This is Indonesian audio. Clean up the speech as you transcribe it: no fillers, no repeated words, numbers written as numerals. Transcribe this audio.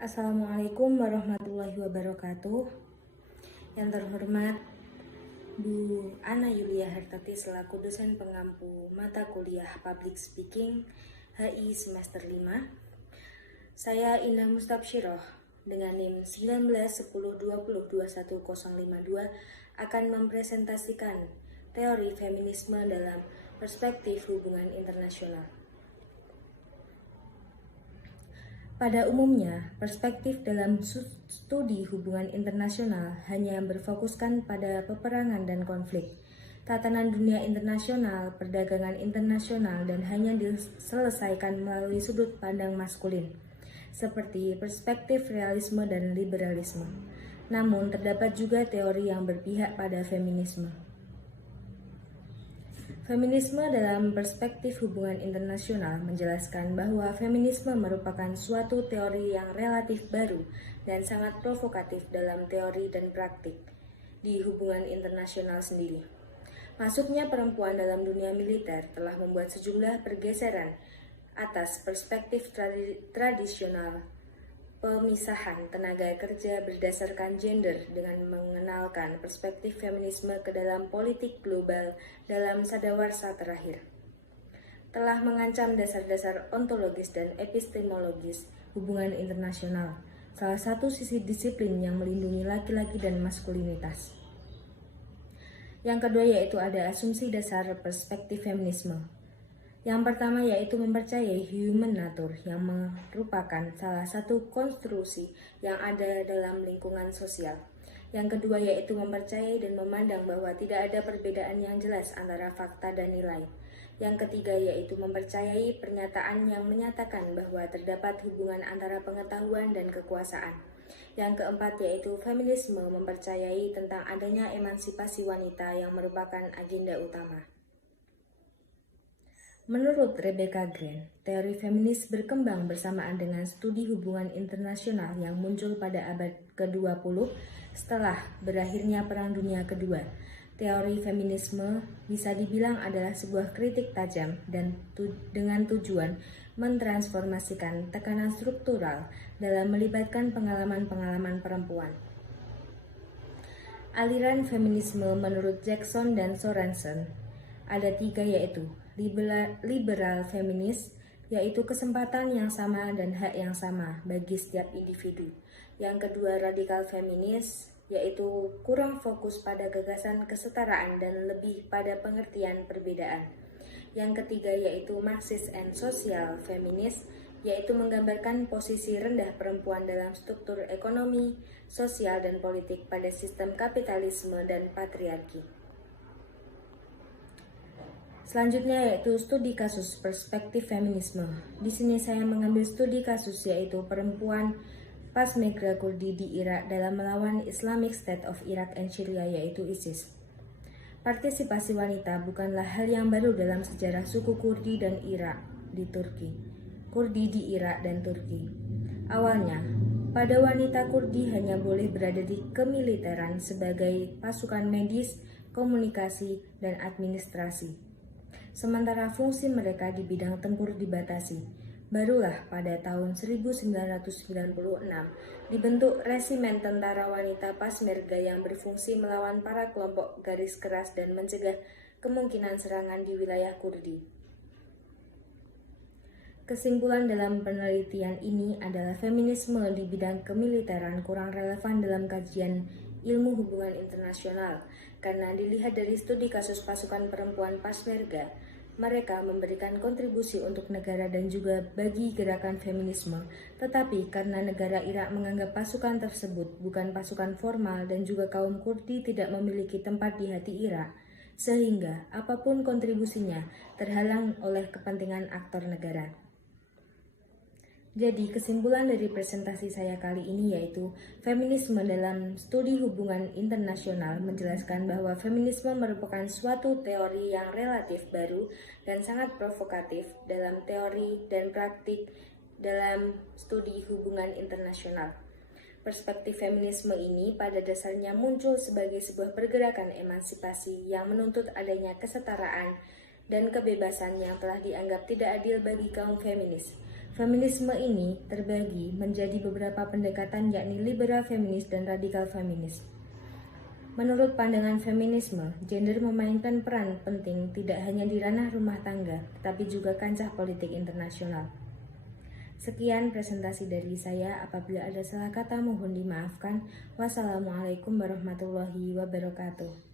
Assalamualaikum warahmatullahi wabarakatuh. Yang terhormat Bu Ana Yulia Hartati selaku dosen pengampu mata kuliah Public Speaking HI semester 5. Saya Indah Mustabsyiroh dengan NIM 1910202152 akan mempresentasikan teori feminisme dalam perspektif hubungan internasional. Pada umumnya, perspektif dalam studi hubungan internasional hanya berfokuskan pada peperangan dan konflik, tatanan dunia internasional, perdagangan internasional, dan hanya diselesaikan melalui sudut pandang maskulin, seperti perspektif realisme dan liberalisme. Namun, terdapat juga teori yang berpihak pada feminisme. Feminisme dalam perspektif hubungan internasional menjelaskan bahwa feminisme merupakan suatu teori yang relatif baru dan sangat provokatif dalam teori dan praktik di hubungan internasional sendiri. Masuknya perempuan dalam dunia militer telah membuat sejumlah pergeseran atas perspektif tradisional pemisahan tenaga kerja berdasarkan gender dengan mengenalkan perspektif feminisme ke dalam politik global dalam sadawarsa terakhir. Telah mengancam dasar-dasar ontologis dan epistemologis hubungan internasional, salah satu sisi disiplin yang melindungi laki-laki dan maskulinitas. Yang kedua yaitu ada asumsi dasar perspektif feminisme. Yang pertama yaitu mempercayai human nature yang merupakan salah satu konstruksi yang ada dalam lingkungan sosial. Yang kedua yaitu mempercayai dan memandang bahwa tidak ada perbedaan yang jelas antara fakta dan nilai. Yang ketiga yaitu mempercayai pernyataan yang menyatakan bahwa terdapat hubungan antara pengetahuan dan kekuasaan. Yang keempat yaitu feminisme mempercayai tentang adanya emansipasi wanita yang merupakan agenda utama. Menurut Rebecca Green, teori feminis berkembang bersamaan dengan studi hubungan internasional yang muncul pada abad ke-20 setelah berakhirnya Perang Dunia Kedua. Teori feminisme bisa dibilang adalah sebuah kritik tajam dan dengan tujuan mentransformasikan tekanan struktural dalam melibatkan pengalaman-pengalaman perempuan. Aliran feminisme menurut Jackson dan Sorensen ada tiga yaitu liberal feminis, yaitu kesempatan yang sama dan hak yang sama bagi setiap individu. Yang kedua radikal feminis, yaitu kurang fokus pada gagasan kesetaraan dan lebih pada pengertian perbedaan. Yang ketiga yaitu Marxist and social feminis, yaitu menggambarkan posisi rendah perempuan dalam struktur ekonomi, sosial, dan politik pada sistem kapitalisme dan patriarki. Selanjutnya yaitu studi kasus perspektif feminisme. Di sini saya mengambil studi kasus yaitu perempuan Peshmerga Kurdi di Irak dalam melawan Islamic State of Iraq and Syria yaitu ISIS. Partisipasi wanita bukanlah hal yang baru dalam sejarah suku Kurdi dan Irak di Turki. Kurdi di Irak dan Turki. Awalnya, pada wanita Kurdi hanya boleh berada di kemiliteran sebagai pasukan medis, komunikasi, dan administrasi. Sementara fungsi mereka di bidang tempur dibatasi. Barulah pada tahun 1996 dibentuk resimen tentara wanita Peshmerga yang berfungsi melawan para kelompok garis keras dan mencegah kemungkinan serangan di wilayah Kurdi. Kesimpulan dalam penelitian ini adalah feminisme di bidang kemiliteran kurang relevan dalam kajian ilmu hubungan internasional karena dilihat dari studi kasus pasukan perempuan Peshmerga, mereka memberikan kontribusi untuk negara dan juga bagi gerakan feminisme, tetapi karena negara Irak menganggap pasukan tersebut bukan pasukan formal dan juga kaum Kurdi tidak memiliki tempat di hati Irak, sehingga apapun kontribusinya terhalang oleh kepentingan aktor negara. Jadi kesimpulan dari presentasi saya kali ini yaitu feminisme dalam studi hubungan internasional menjelaskan bahwa feminisme merupakan suatu teori yang relatif baru dan sangat provokatif dalam teori dan praktik dalam studi hubungan internasional. Perspektif feminisme ini pada dasarnya muncul sebagai sebuah pergerakan emansipasi yang menuntut adanya kesetaraan dan kebebasan yang telah dianggap tidak adil bagi kaum feminis. Feminisme ini terbagi menjadi beberapa pendekatan, yakni liberal feminis dan radikal feminis. Menurut pandangan feminisme, gender memainkan peran penting tidak hanya di ranah rumah tangga, tetapi juga kancah politik internasional. Sekian presentasi dari saya. Apabila ada salah kata mohon dimaafkan. Wassalamualaikum warahmatullahi wabarakatuh.